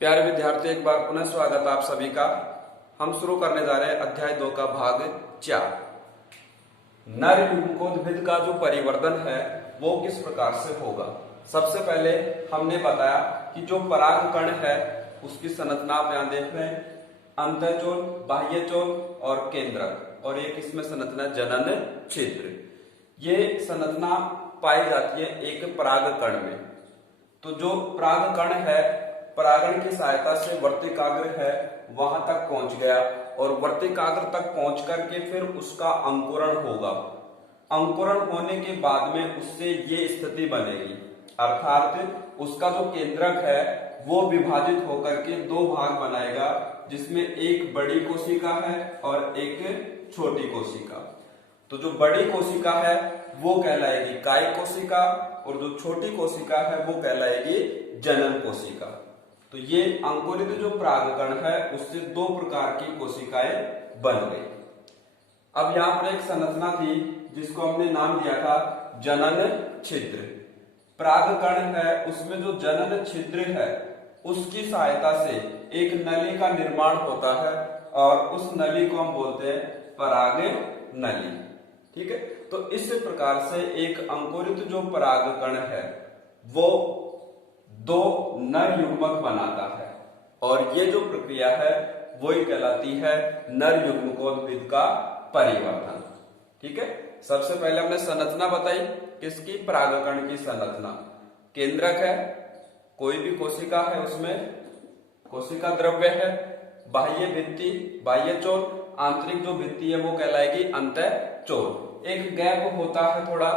प्यारे विद्यार्थी, एक बार पुनः स्वागत आप सभी का। हम शुरू करने जा रहे हैं अध्याय 2 का भाग 4। नर युग्मकोद्भिद का जो परिवर्तन है वो किस प्रकार से होगा। सबसे पहले हमने बताया कि जो परागकण है उसकी संरचना आप यहाँ देख रहे हैं, अंतःचोल, बाह्यचोल और केंद्रक, और एक इसमें संरचना जनन छिद्र। ये संरचना पाई जाती है एक परागकण में। तो जो परागकण है परागण की सहायता से वर्तिकाग्र है वहां तक पहुंच गया, और वर्तिकाग्र तक पहुंच करके फिर उसका अंकुरण होगा। अंकुरण होने के बाद में उससे ये स्थिति बनेगी, अर्थात उसका जो केंद्रक है वो विभाजित होकर के दो भाग बनाएगा, जिसमें एक बड़ी कोशिका है और एक छोटी कोशिका। तो जो बड़ी कोशिका है वो कहलाएगी कायिक कोशिका, और जो छोटी कोशिका है वो कहलाएगी जनन कोशिका। तो ये अंकुरित जो परागकण है उससे दो प्रकार की कोशिकाएं बन गई। अब यहाँ पर एक संरचना थी जिसको हमने नाम दिया था जनन छिद्र। परागकण है उसमें जो जनन छिद्र है उसकी सहायता से एक नली का निर्माण होता है, और उस नली को हम बोलते हैं पराग नली। ठीक है, तो इस प्रकार से एक अंकुरित जो परागकण है वो दो नर युग्मक बनाता है, और ये जो प्रक्रिया है वही कहलाती है नर युग्मकोद्भिद का परिवर्तन। ठीक है, सबसे पहले हमने संरचना बताई किसकी, परागकण की संरचना। केंद्रक है, कोई भी कोशिका है उसमें कोशिका द्रव्य है, बाह्य भित्ति बाह्यचोल, आंतरिक जो भित्ति है वो कहलाएगी अंतःचोल। एक गैप होता है थोड़ा,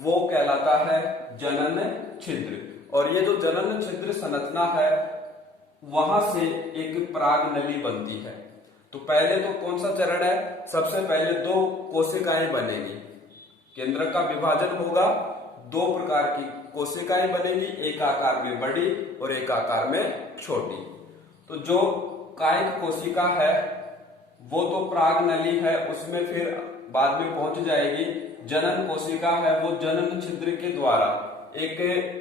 वो कहलाता है जनन छिद्र। और ये जो जनन छिद्र संरचना है वहां से एक पराग नली बनती है। तो पहले तो कौन सा चरण है, सबसे पहले दो कोशिकाएं बनेगी, केंद्र का विभाजन होगा, दो प्रकार की कोशिकाएं बनेगी, एक आकार में बड़ी और एक आकार में छोटी। तो जो कायिक कोशिका है वो तो पराग नली है, उसमें फिर बाद में पहुंच जाएगी। जनन कोशिका है वो जनन छिद्र के द्वारा एक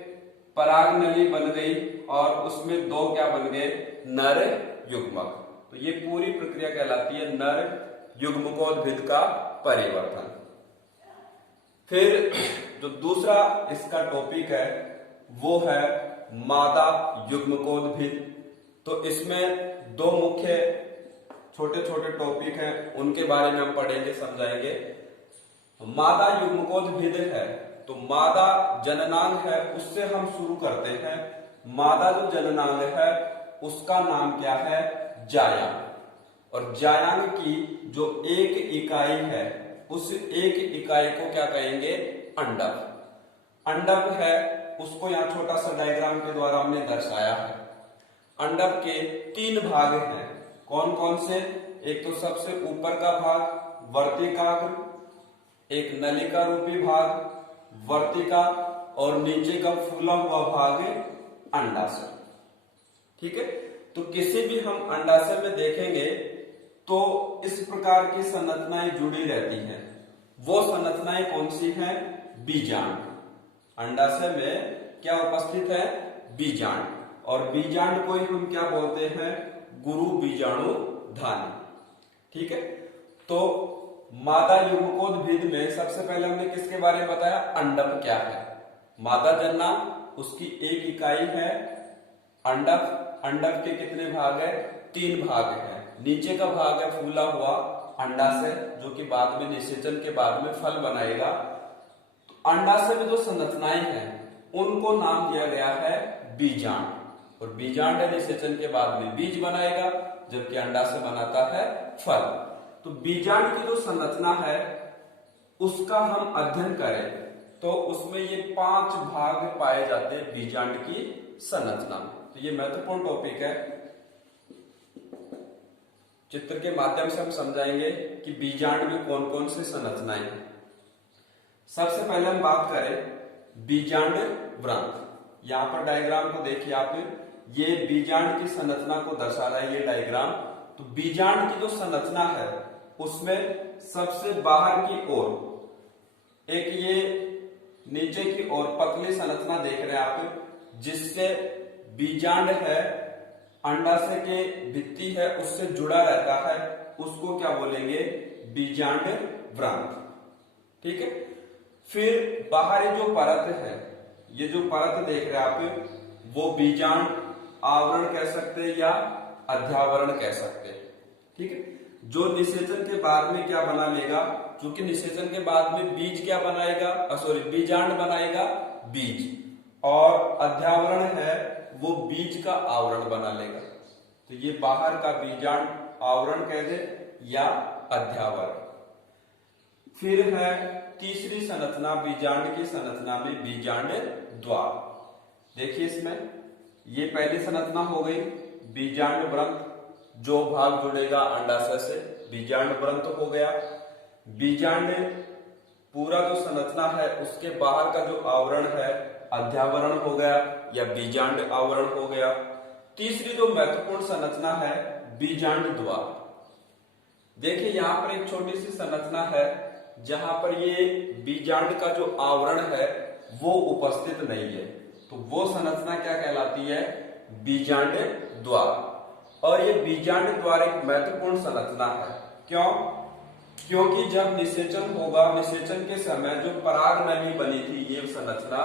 पराग नली बन गई, और उसमें दो क्या बन गए, नर युग्मक। तो ये पूरी प्रक्रिया कहलाती है नर युग्मकोद्भिद का परिवर्तन। फिर जो दूसरा इसका टॉपिक है वो है मादा युग्मकोद्भिद। तो इसमें दो मुख्य छोटे छोटे टॉपिक हैं, उनके बारे में हम पढ़ेंगे, समझाएंगे। मादा युग्मकोद्भिद है तो मादा जननांग है उससे हम शुरू करते हैं। मादा जो जननांग है उसका नाम क्या है, जायांग। और जायांग की जो एक इकाई है उस एक इकाई को क्या कहेंगे, अंडक। अंडक है उसको यहाँ छोटा सा डायग्राम के द्वारा हमने दर्शाया है। अंडक के तीन भाग हैं, कौन कौन से, एक तो सबसे ऊपर का भाग वर्तिकाग्र, एक नलिका रूपी भाग वर्तिका, और नीचे का फूला हुआ भाग अंडाशय। ठीक है, तो किसी भी हम अंडाशय में देखेंगे तो इस प्रकार की संरचनाएं जुड़ी रहती हैं। वो संरचनाएं कौन सी हैं, बीजांड। अंडाशय में क्या उपस्थित है, बीजांड, और बीजांड को ही हम क्या बोलते हैं, गुरु बीजाणु धानी। ठीक है, तो मादा युग्मकोद्भिद में सबसे पहले हमने किसके बारे में बताया, अंडक क्या है। मादा जननांग उसकी एक इकाई है अंडक। अंडक के कितने भाग है, तीन भाग है। नीचे का भाग है फूला हुआ अंडाशय, जो कि बाद में निषेचन के बाद में फल बनाएगा। तो अंडाशय में जो संरचनाएं हैं उनको नाम दिया गया है बीजांड, और बीजांड निषेचन के बाद में बीज बनाएगा, जबकि अंडाशय बनाता है फल। तो बीजांड की जो संरचना है उसका हम अध्ययन करें तो उसमें ये 5 भाग पाए जाते हैं बीजांड की संरचना में। तो ये महत्वपूर्ण टॉपिक है, चित्र के माध्यम से हम समझाएंगे कि बीजांड में कौन कौन सी संरचनाएं हैं। सबसे पहले हम बात करें बीजांड वृंत। यहाँ पर डायग्राम को देखिए आप, ये बीजांड की संरचना को दर्शा रहा है ये डायग्राम। तो बीजांड की जो संरचना है उसमें सबसे बाहर की ओर एक ये नीचे की ओर पतली संरचना देख रहे हैं आप, जिससे बीजांड है अंडाशय के भित्ति है उससे जुड़ा रहता है, उसको क्या बोलेंगे? बीजांड व्रंत। ठीक है। फिर बाहरी जो परत है, ये जो परत देख रहे हैं आप, वो बीजांड आवरण कह सकते हैं या अध्यावरण कह सकते हैं। ठीक है। जो निषेचन के बाद में क्या बना लेगा? क्योंकि निषेचन के बाद में बीज क्या बनाएगा? बीजांड बनाएगा बीज, और अध्यावरण है वो बीज का आवरण बना लेगा। तो ये बाहर का बीजांड आवरण कह दे या अध्यावरण। फिर है तीसरी संरचना बीजांड की संरचना में बीजांड द्वार। देखिए इसमें ये पहली संरचना हो गई बीजांड व्रंत, जो भाग जुड़ेगा अंडाशय से बीजांड व्रंत हो गया। बीजांड पूरा जो संरचना है उसके बाहर का जो आवरण है अध्यावरण हो गया या बीजांड आवरण हो गया। तीसरी जो महत्वपूर्ण संरचना है बीजांड द्वार। देखिए यहां पर एक छोटी सी संरचना है जहां पर ये बीजांड का जो आवरण है वो उपस्थित नहीं है, तो वो संरचना क्या कहलाती है? बीजांड द्वार। और ये बीजांड द्वार एक महत्वपूर्ण संरचना है। क्यों? क्योंकि जब निषेचन होगा, निषेचन के समय जो पराग नली बनी थी ये संरचना,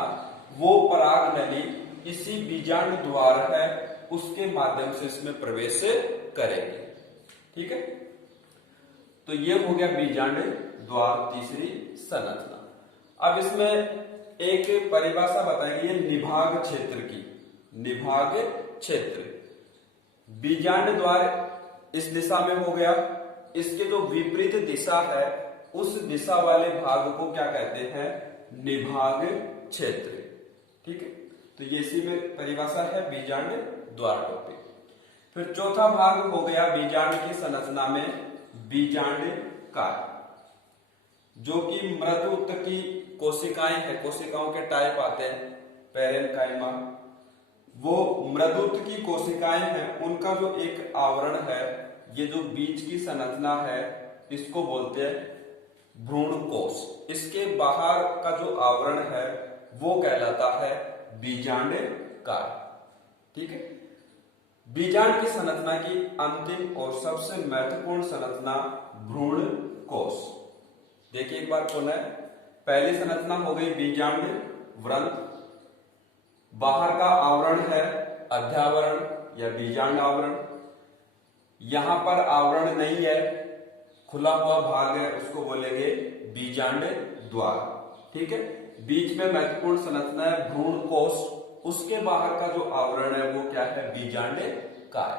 वो पराग नली इसी बीजांड द्वार है उसके माध्यम से इसमें प्रवेश करेगी। ठीक है। तो ये हो गया बीजांड द्वार तीसरी संरचना। अब इसमें एक परिभाषा बताएंगे निभाग क्षेत्र की। निभाग क्षेत्र, बीजांड द्वार इस दिशा में हो गया, इसके जो विपरीत दिशा है उस दिशा वाले भाग को क्या कहते हैं? निभाग क्षेत्र। ठीक है। तो ये इसी में परिभाषा है बीजांड द्वार टॉपिक। फिर चौथा भाग हो गया बीजांड की संरचना में बीजांड काय, जो कि मृदु ऊतकी कोशिकाएं हैं। कोशिकाओं के टाइप आते हैं पैरेन्काइमा, वो मृदुत की कोशिकाएं हैं, उनका जो एक आवरण है, ये जो बीज की संरचना है इसको बोलते हैं भ्रूण कोश। इसके बाहर का जो आवरण है वो कहलाता है बीजांड काय। ठीक है। बीजांड की संरचना की अंतिम और सबसे महत्वपूर्ण संरचना भ्रूण कोश। देखिए एक बार पुनः, पहली संरचना हो गई बीजांड व्रंत, बाहर का आवरण है अध्यावरण या बीजांड आवरण। यहां पर आवरण नहीं है, खुला हुआ भाग है, उसको बोलेंगे बीजांड द्वार। ठीक है। बीच में महत्वपूर्ण संरचना है भ्रूण कोश, उसके बाहर का जो आवरण है वो क्या है? बीजांड काय।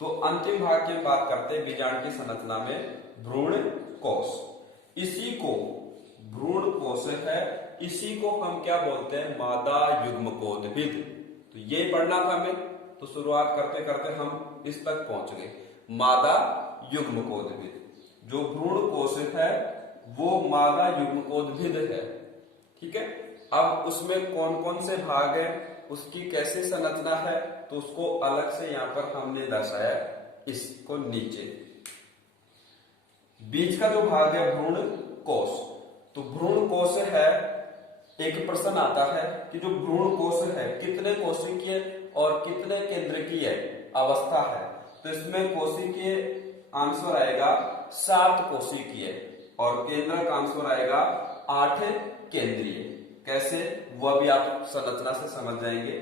तो अंतिम भाग की बात करते हैं बीजांड की संरचना में भ्रूण कोश। इसी को भ्रूण कोश है, इसी को हम क्या बोलते हैं? मादा युग्मकोद्भिद। तो ये पढ़ना था हमें, तो शुरुआत करते करते हम इस तक पहुंच गए, मादा युग्मकोद्भिद। जो भ्रूण कोश है वो मादा युग्मकोद्भिद है। ठीक है। अब उसमें कौन कौन से भाग है, उसकी कैसी संरचना है, तो उसको अलग से यहां पर हमने दर्शाया इसको नीचे। बीज का जो भाग है भ्रूण कोश, तो भ्रूण कोश है, एक प्रश्न आता है कि जो भ्रूण कोश है कितने कोशिकीय और कितने केंद्रकीय अवस्था है? तो इसमें कोशिकीय आंसर आएगा 7 कोशिकीय और केंद्रक आंसर आएगा 8 केंद्रीय। कैसे, वह भी आप संरचना से समझ जाएंगे।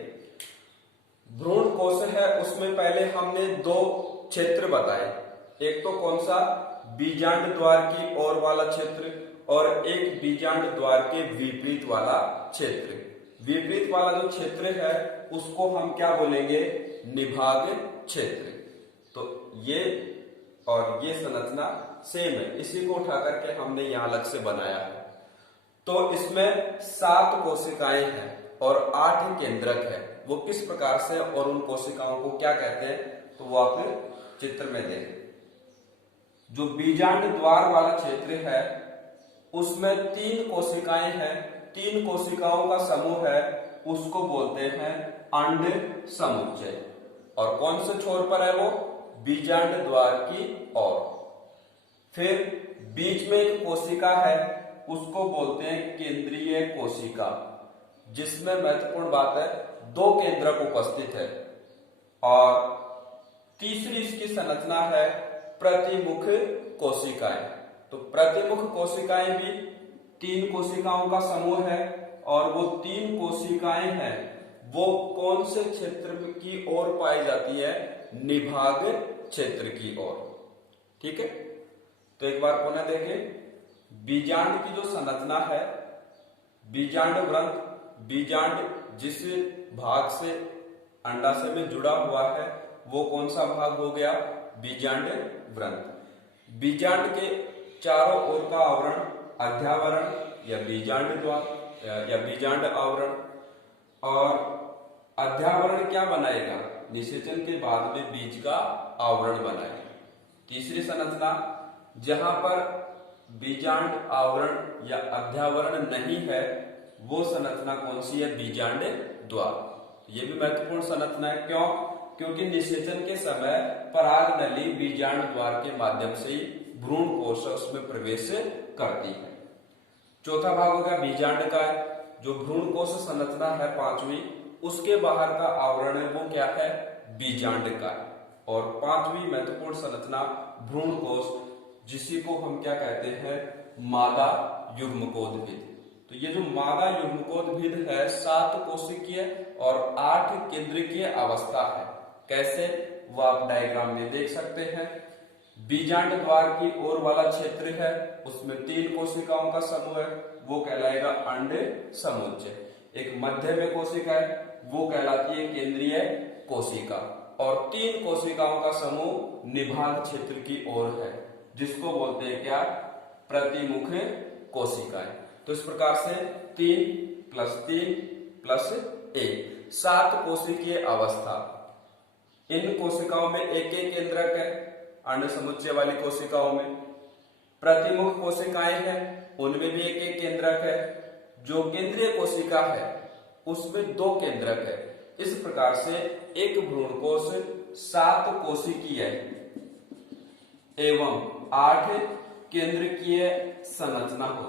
भ्रूण कोश है, उसमें पहले हमने 2 क्षेत्र बताए, एक तो कौन सा? बीजांड द्वार की ओर वाला क्षेत्र, और एक बीजांड द्वार के विपरीत वाला क्षेत्र। विपरीत वाला जो क्षेत्र है उसको हम क्या बोलेंगे? निभाग क्षेत्र। तो ये और ये संरचना सेम है, इसी को उठा करके हमने यहां अलग से बनाया है। तो इसमें 7 कोशिकाएं हैं और 8 केंद्रक है। वो किस प्रकार से और उन कोशिकाओं को क्या कहते हैं, तो वो आप चित्र में देखें। जो बीजांड द्वार वाला क्षेत्र है उसमें 3 कोशिकाएं हैं, 3 कोशिकाओं का समूह है, उसको बोलते हैं अंड समुच्चय। और कौन से छोर पर है वो? बीजांड द्वार की ओर। फिर बीच में एक कोशिका है, उसको बोलते हैं केंद्रीय कोशिका, जिसमें महत्वपूर्ण बात है 2 केंद्रक उपस्थित है। और तीसरी इसकी संरचना है प्रतिमुख कोशिकाएं। तो प्रतिमुख कोशिकाएं भी 3 कोशिकाओं का समूह है और वो 3 कोशिकाएं हैं वो कौन से क्षेत्र की ओर पाई जाती है? निभाग क्षेत्र की ओर। ठीक है, तो एक बार पुनः देखें। बीजांड की जो संरचना है, बीजांड व्रंत, बीजांड जिस भाग से अंडाशय में जुड़ा हुआ है वो कौन सा भाग हो गया? बीजांड व्रंत। बीजांड के चारों ओर का आवरण अध्यावरण या बीजांड द्वार या बीजांड आवरण, और अध्यावरण क्या बनाएगा? निषेचन के बाद में बीज का आवरण बनाएगा। तीसरी संरचना, जहां पर बीजांड आवरण या अध्यावरण नहीं है वो संरचना कौन सी है? बीजांड द्वार। ये भी महत्वपूर्ण संरचना है। क्यों? क्योंकि निषेचन के समय पराग नली बीजांड द्वार के माध्यम से ही भ्रूण कोश उसमें प्रवेश करती है। चौथा भाग होगा बीजांड का, जो भ्रूण कोश संरचना है 5वीं, उसके बाहर का आवरण है वो क्या है? बीजांड का। और 5वीं महत्वपूर्ण संरचना भ्रूण कोश, जिसी को हम क्या कहते हैं? मादा युग्मकोद्भिद। तो ये जो मादा युग्मकोद्भिद है 7 कोशिकीय और 8 केंद्रीय अवस्था है। कैसे? वो आप डायग्राम में देख सकते हैं। बीजांड द्वार की ओर वाला क्षेत्र है, उसमें 3 कोशिकाओं का समूह है, वो कहलाएगा अंड समुच्चय। एक मध्य में कोशिका है, वो कहलाती है केंद्रीय कोशिका, और 3 कोशिकाओं का समूह निभाग क्षेत्र की ओर है, जिसको बोलते हैं क्या? प्रतिमुख कोशिकाएं। तो इस प्रकार से 3 + 3 + 1 7 कोशिकीय अवस्था। इन कोशिकाओं में एक केंद्रक है, अंड समुच्चय वाली कोशिकाओं में। प्रतिमुख कोशिकाएं हैं, उनमें भी एक केंद्रक है। जो केंद्रीय कोशिका है उसमें 2 केंद्रक है। इस प्रकार से एक भ्रूणकोश 7 कोशिकीय एवं 8 केंद्रकीय संरचना होती है।